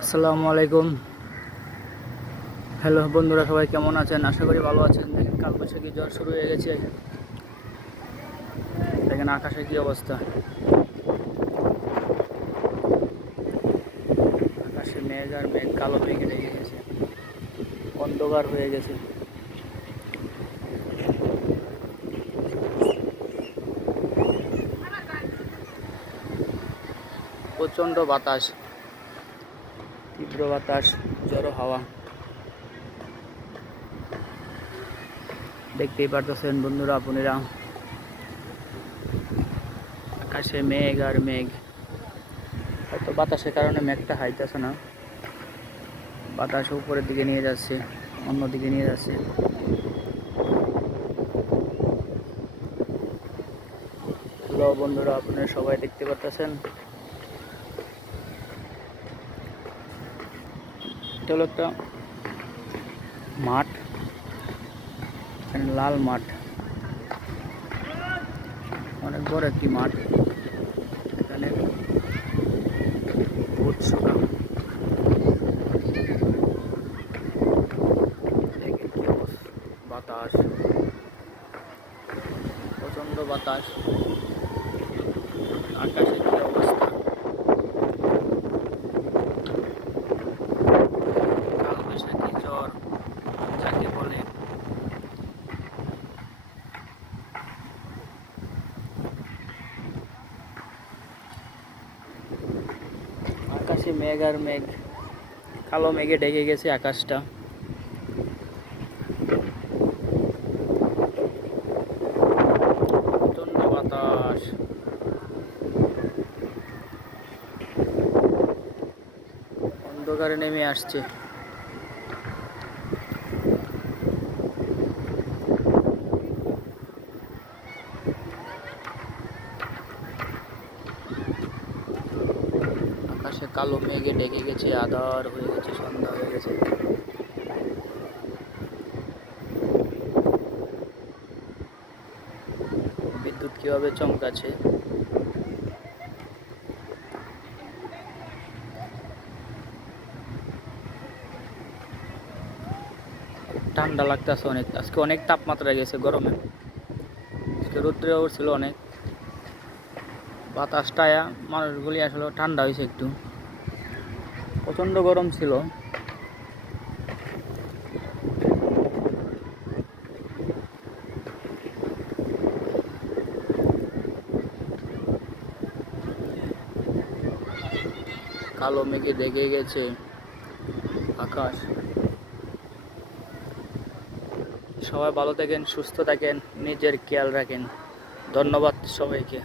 আসসালামু আলাইকুম। হ্যালো বন্ধুরা, সবাই কেমন আছেন? আশা করি ভালো আছেন। দেখেন কালবৈশাখী ঝড় শুরু হয়ে গেছে। দেখেন আকাশে কি অবস্থা। আকাশে মেঘ আর মেঘ, কালো মেঘে ঢেকে গেছে, অন্ধকার হয়ে গেছে। প্রচণ্ড বাতাস, তীব্র বাতাস, ঝড়ো হাওয়া। দেখতেই পারতেছেন বন্ধুরা আপনারা, আকাশে মেঘ আর মেঘ। হয়তো বাতাসের কারণে মেঘটা হাইতেছে না, বাতাস উপরের দিকে নিয়ে যাচ্ছে, অন্যদিকে নিয়ে যাচ্ছে। হ্যালো বন্ধুরা, আপনারা সবাই দেখতে পারতেছেন। এটা হলো একটা মাঠ, লাল মাঠ, অনেক বড় একটি মাঠ। এখানে ভোট শোকা, দেখেন কি অবস্থা। বাতাস, প্রচণ্ড বাতাস, আকাশে কি অবস্থা। কালবৈশাখী ঝড় যাকে বলে। আকাশে মেঘ আর মেঘ, কালো মেঘে ঢেকে গেছে আকাশটা। প্রচণ্ড বাতাস, অন্ধকারে নেমে আসছে। আকাশে কালো মেঘে ঢেকে গেছে, আঁধার হয়ে গেছে, সন্ধ্যা হয়ে গেছে। বিদ্যুৎ কিভাবে চমকাচ্ছে। ঠান্ডা লাগতেছে অনেক, আজকে অনেক তাপমাত্রা গেছে গরমে। আজকে রৌদ্রেও ছিল অনেক, বাতাসটায়া মানুষগুলি আসলে ঠান্ডা হয়েছে একটু। প্রচণ্ড গরম ছিল। কালো মেঘে ঢেকে গেছে আকাশ। সবাই ভালো থাকেন, সুস্থ থাকেন, নিজের খেয়াল রাখেন। ধন্যবাদ সবাইকে।